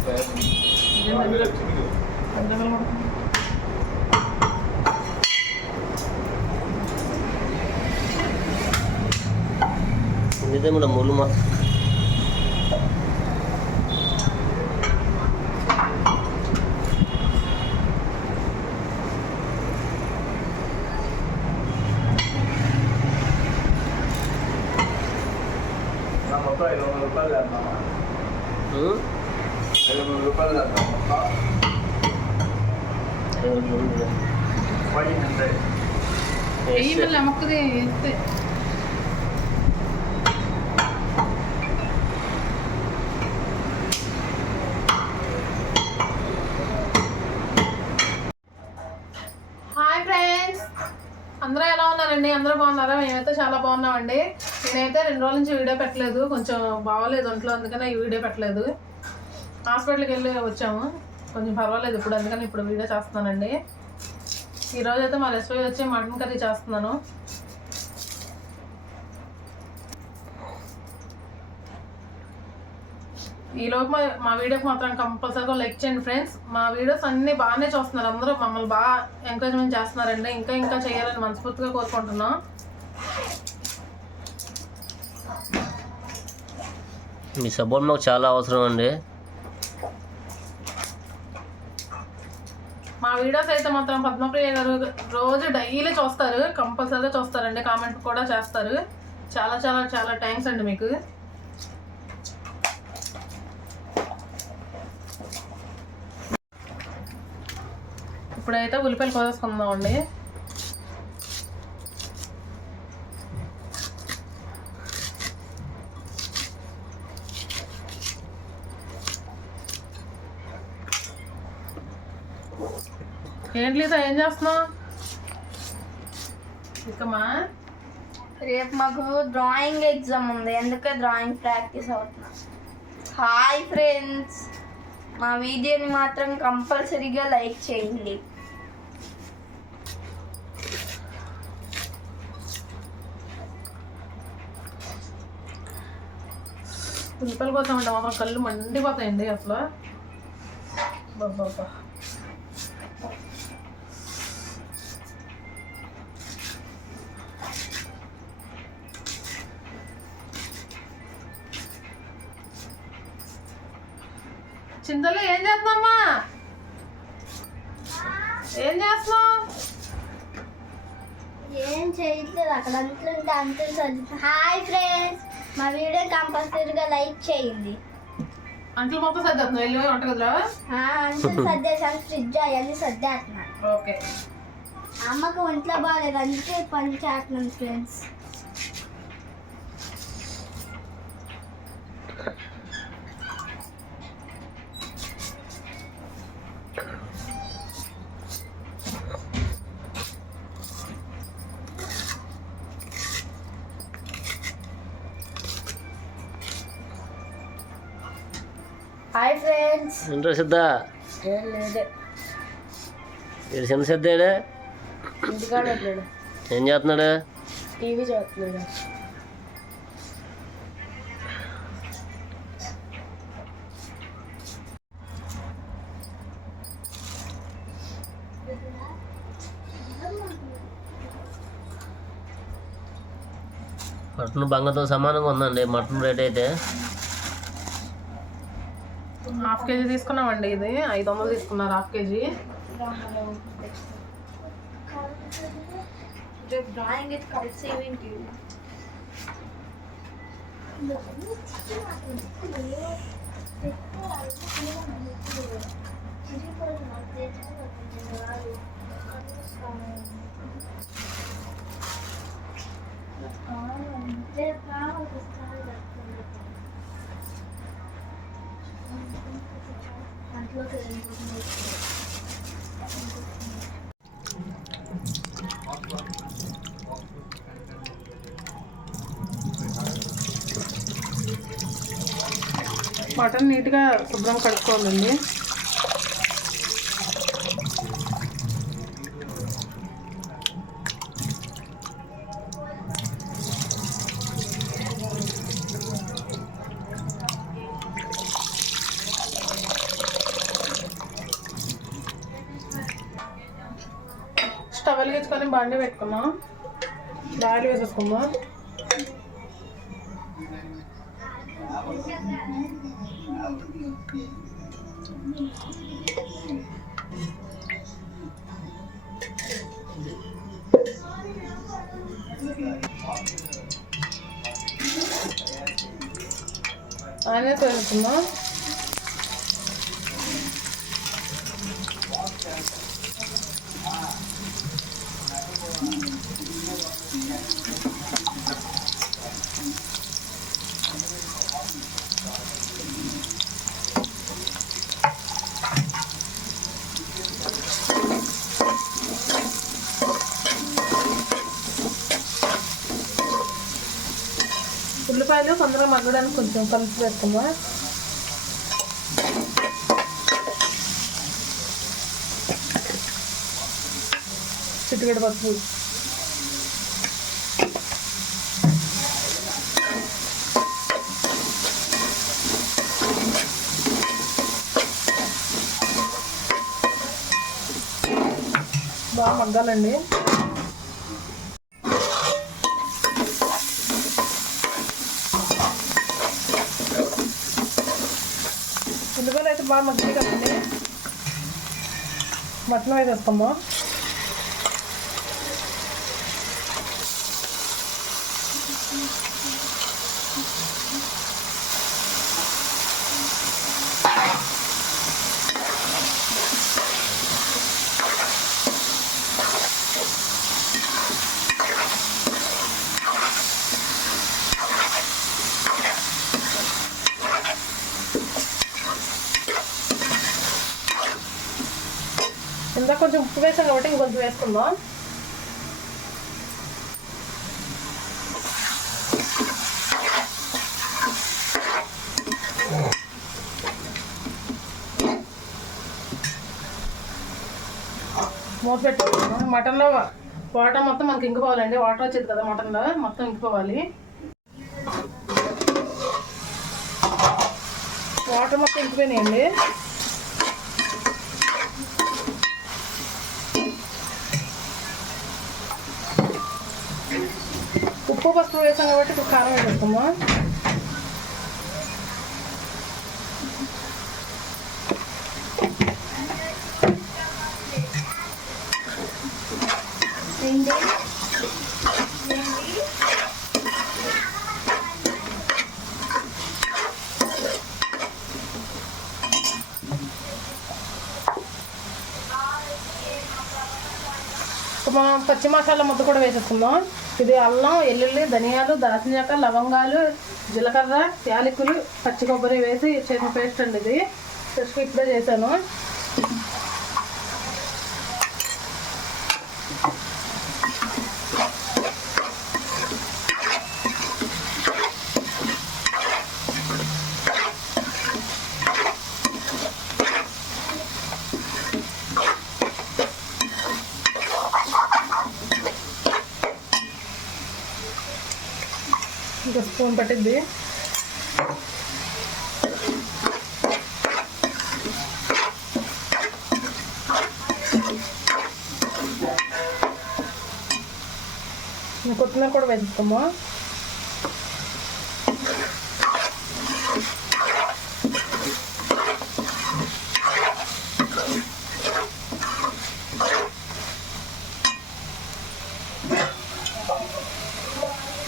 ini udah mulu mah. Hi friends, అందరూ ఎలా ఉన్నారండి? అందరూ బాగున్నారా? మేమైతే చాలా బాగున్నామండి. నేనైతే 2 రోజుల నుంచి వీడియో పెట్టలేదు, కొంచెం బాగోలేదు ఒంట్లో, అందుకనే ఈ వీడియో పెట్టలేదు. హాస్పిటల్కి వెళ్ళి వచ్చాము, కొంచెం పర్వాలేదు ఇప్పుడు, అందుకని ఇప్పుడు వీడియో చేస్తున్నానండి. ఈరోజు అయితే మా రెసిపీ వచ్చి మటన్ కర్రీ చేస్తున్నాను. ఈలోపు మా వీడియోకి మాత్రం కంపల్సరీగా లైక్ చేయండి ఫ్రెండ్స్. మా వీడియోస్ అన్నీ బాగానే చూస్తున్నారు, అందరూ మమ్మల్ని బాగా ఎంకరేజ్మెంట్ చేస్తున్నారండి. ఇంకా చేయాలని మనస్ఫూర్తిగా కోరుకుంటున్నాం. మీ సపోర్ట్ మాకు చాలా అవసరం అండి. మా వీడియోస్ అయితే మాత్రం పద్మప్రియ గారు రోజు డైలీ చూస్తారు, కంపల్సరీగా చూస్తారండి, కామెంట్ కూడా చేస్తారు. చాలా చాలా చాలా థ్యాంక్స్ అండి మీకు. ఇప్పుడైతే ఉల్లిపాయలు కోసేసుకుందామండి. ఏంటి లీసా, ఏం చేస్తున్నావు? ఇకమా రేపు మాకు డ్రాయింగ్ ఎగ్జామ్ ఉంది, అందుకే డ్రాయింగ్ ప్రాక్టీస్ అవుతున్నా. హాయ్ ఫ్రెండ్స్, మా వీడియోని మాత్రం కంపల్సరీగా లైక్ చేయండి. ఉల్లిపాయల కోసం అంటే మాత్రం కళ్ళు మండిపోతాయండి అసలు. బాబా చింతలు ఏం చేస్తున్నామ్మా? ఏం చేస్తున్నావు? ఏం చేయట్లేదు, అక్కడ అంటుంటే అంటుంది చదువు. హాయ్ ఫ్రెండ్స్, మా వీడియో కంపల్సరీగా లైక్ చేయండి. అంట్లు మొత్తం సర్దేస్తున్నావు వెళ్ళి వంటగదిలో? అంటుంది సర్దేశాను, ఫ్రిడ్జ్ అవన్నీ సర్దేస్తున్నాను. ఓకే, అమ్మకు ఒంట్లో బాగాలేదు, అందుకే పని చేస్తున్నాను ఫ్రెండ్స్. Hi friends. ఏంటో సిద్ధా? ఏం లేదు, వీడు చిన్న సిద్ధాడే, ఇంటికాడ వెళ్ళాడు. ఏం చేస్తున్నాడు? టీవీ చూస్తున్నాడు. మటన్ బంగతో సమానంగా ఉందండి మటన్ రేట్ అయితే. ½ కేజీ తీసుకున్నామండి, ఇది 500 తీసుకున్నారు ½ కేజీ. డ్రాయింగ్ ఇది కలిసి మటన్ నీట్గా శుభ్రం కడుక్కోవాలండి. వెలిగించుకొని బండి పెట్టుకున్నాం. ఆయిల్ వేసేసుకుందాం. ఆనియన్స్ వేసుకుందాం. ఉల్లిపాయలు తొందరగా మగ్గడానికి కొంచెం కలిపి వేసుకుందాం. చిటికెడు పసుపు, బాగా మగ్గాలండి. ఉల్లిపాయలు అయితే బాగా మగ్గి కదండి. మటన్ వేసేస్తాము. ఇందాక కొంచెం ఉప్పు వేసాం కాబట్టి ఇంకొంచెం వేసుకుందాం. మూత పెట్టుకుందాం. మటన్లో వాటర్ మొత్తం మనకి ఇంకిపోవాలండి. వాటర్ వచ్చేది కదా మటన్లో, మొత్తం ఇంకిపోవాలి. వాటర్ మొత్తం ఇంకిపోయినాయండి. ఉప్పు పసుపు వేసాం కాబట్టి ఇప్పుడు కారం వేసేస్తామా. మనం పచ్చి మసాలా ముద్ద కూడా వేసేసుకుందాం. ఇది అల్లం, వెల్లుల్లి, ధనియాలు, దాల్చిన చెక్క, లవంగాలు, జీలకర్ర, యాలకులు, పచ్చి కొబ్బరి వేసి చేసిన పేస్ట్ అండి. ఇది జస్ట్ ఇప్పుడే చేశాను. ఇంకా స్పూన్ పట్టిద్ది. కొత్తిమీర కూడా వేసుకోమా.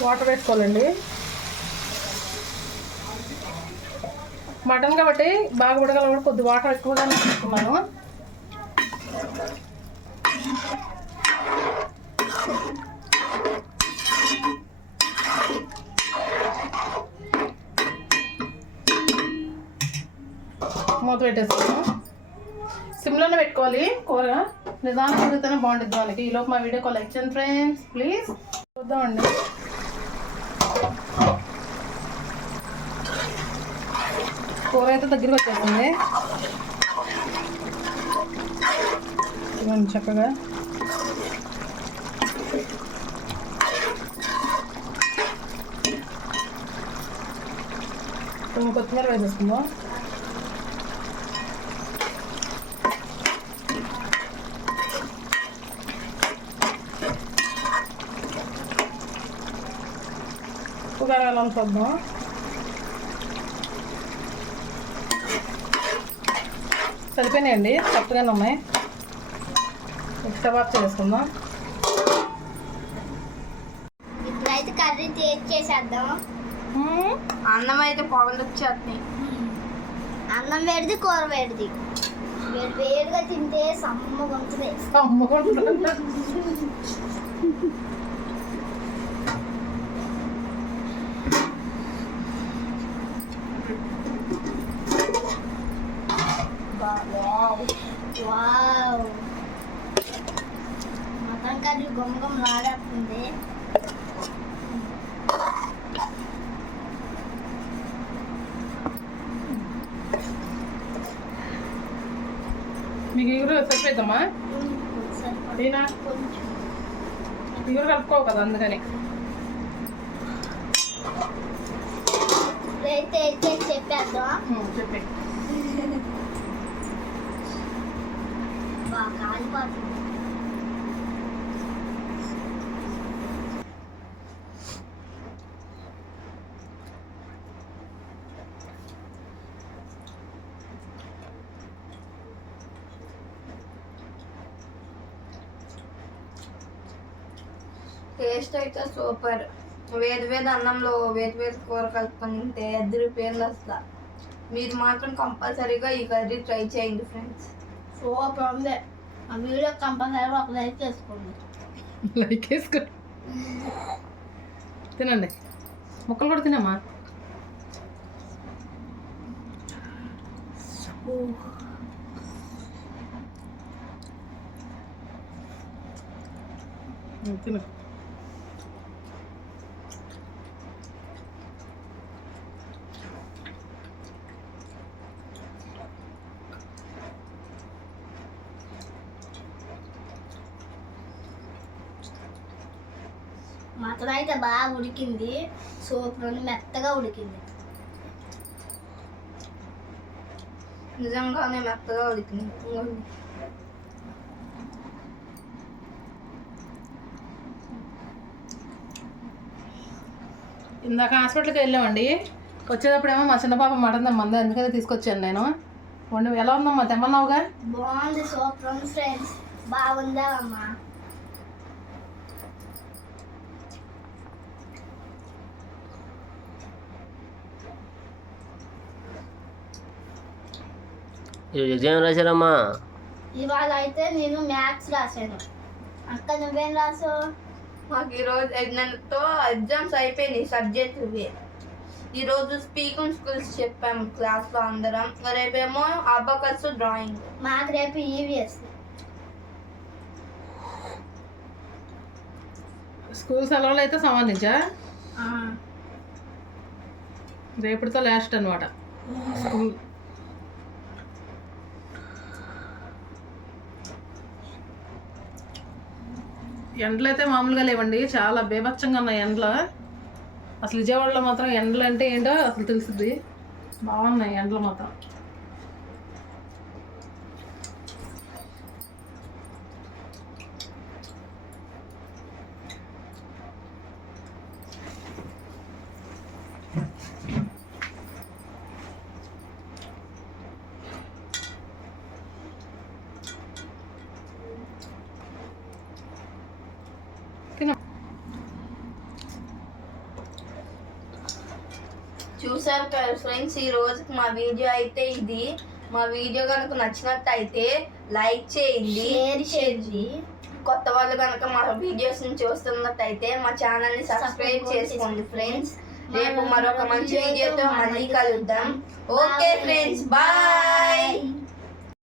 వాటర్ వేసుకోవాలండి. మటన్ కాబట్టి బాగా ఉడకాలి కూడా కొద్ది వాటర్ ఎక్కువగా వేసుకున్నాను. మూత పెట్టేస్తాను. సిమ్లోనే పెట్టుకోవాలి. కూర నిదానం ఉడికితేనే బాగుంటుంది మనకి. ఈలోపు మా వీడియో కాల్ లైక్ చేయండి ఫ్రెండ్స్ ప్లీజ్. చూద్దామండి. కూర అయితే దగ్గరికి వచ్చేస్తుంది. చక్కగా కొంచెం కొత్తిమీర వేసేసుకుందాం. ఎలా ఉందో చూద్దాం. సరిపోయినాయండి, కరెక్ట్గానే ఉన్నాయి. స్టవ్ ఆఫ్ చేసుకుందాం. ఇప్పుడైతే కర్రీ టేస్ట్ చేసేద్దాం. అన్నం అయితే పొగలు వచ్చేస్తున్నాయి. అన్నం వేడిది, కూర వేడిది. వేడిగా తింటే సమ్మగా ఉంటుంది. వావ్, మటన్ కర్రీ గుమ్మగుమ్మ లాగేస్తుంది. మీకు ఇగురు సరిపోద్దామా? ఇగురు కలుపుకోవు కదా, అందుకని. చెప్పేద్దాం. చెప్పి బాగా కాలిపోతుంది. టేస్ట్ అయితే సూపర్. వేడి అన్నంలో వేడి కూర కలుపుకొని తింటే ఎద్దరు పేర్లు వస్తా. మీరు మాత్రం కంపల్సరీగా ఈ కర్రీ ట్రై చేయండి ఫ్రెండ్స్. సూపర్ ఉంది. ఆ వీడియో కంపల్సరీగా ఒక లైక్ చేసుకోండి. లైక్ వేసుకో, తినండి. ముక్కలు కూడా తినమ్మా. తిన. మటన్ అయితే బాగా ఉడికింది. సూపర్, మెత్తగా ఉడికింది. నిజంగానే మెత్తగా ఉడికింది. ఇందాక హాస్పిటల్కి వెళ్ళామండి. వచ్చేటప్పుడేమో మా చిన్న పాప మటన్ తెమ్మంది, అందుకనే తీసుకొచ్చాను నేను. వండి ఎలా ఉందమ్మా? తెమ్మన్నావుగా. బాగుంది, సూపర్ ఉంది ఫ్రెండ్స్. బాగుందా అమ్మా? ఈరోజు ఎగ్జామ్ రాశారమ్మా? ఇవాళ అయితే నేను మ్యాథ్స్ రాశాను. అక్క నువ్వేం రాసావు? మాకు ఈరోజు ఎగ్జామ్స్ అయిపోయినాయి సబ్జెక్టువి. ఈరోజు స్పీకింగ్ స్కిల్స్ చెప్పాము క్లాస్లో అందరం. రేపేమో అబకస్, డ్రాయింగ్. మాకు రేపు ఈవీఎస్. స్కూల్ సెలవులు అయితే సంబంధించా, రేపటితో లాస్ట్ అనమాట స్కూల్. ఎండలు అయితే మామూలుగా లేవండి, చాలా బేభత్సంగా ఉన్నాయి ఎండలు. అసలు విజయవాడలో మాత్రం ఎండలు అంటే ఏంటో అసలు తెలుస్తుంది. బాగున్నాయి ఎండలు మాత్రం. చూసారు కదా ఫ్రెండ్స్, ఈ రోజుకి మా వీడియో అయితే ఇది. మా వీడియో కనుక నచ్చినట్టయితే లైక్ చేయండి, షేర్ చేయండి. కొత్త వాళ్ళు కనుక మా వీడియోస్ ని చూస్తున్నట్టయితే మా ఛానల్ ని సబ్స్క్రైబ్ చేసుకోండి ఫ్రెండ్స్. రేపు మరొక మంచి వీడియోతో మళ్ళీ కలుద్దాం. Okay friends, bye.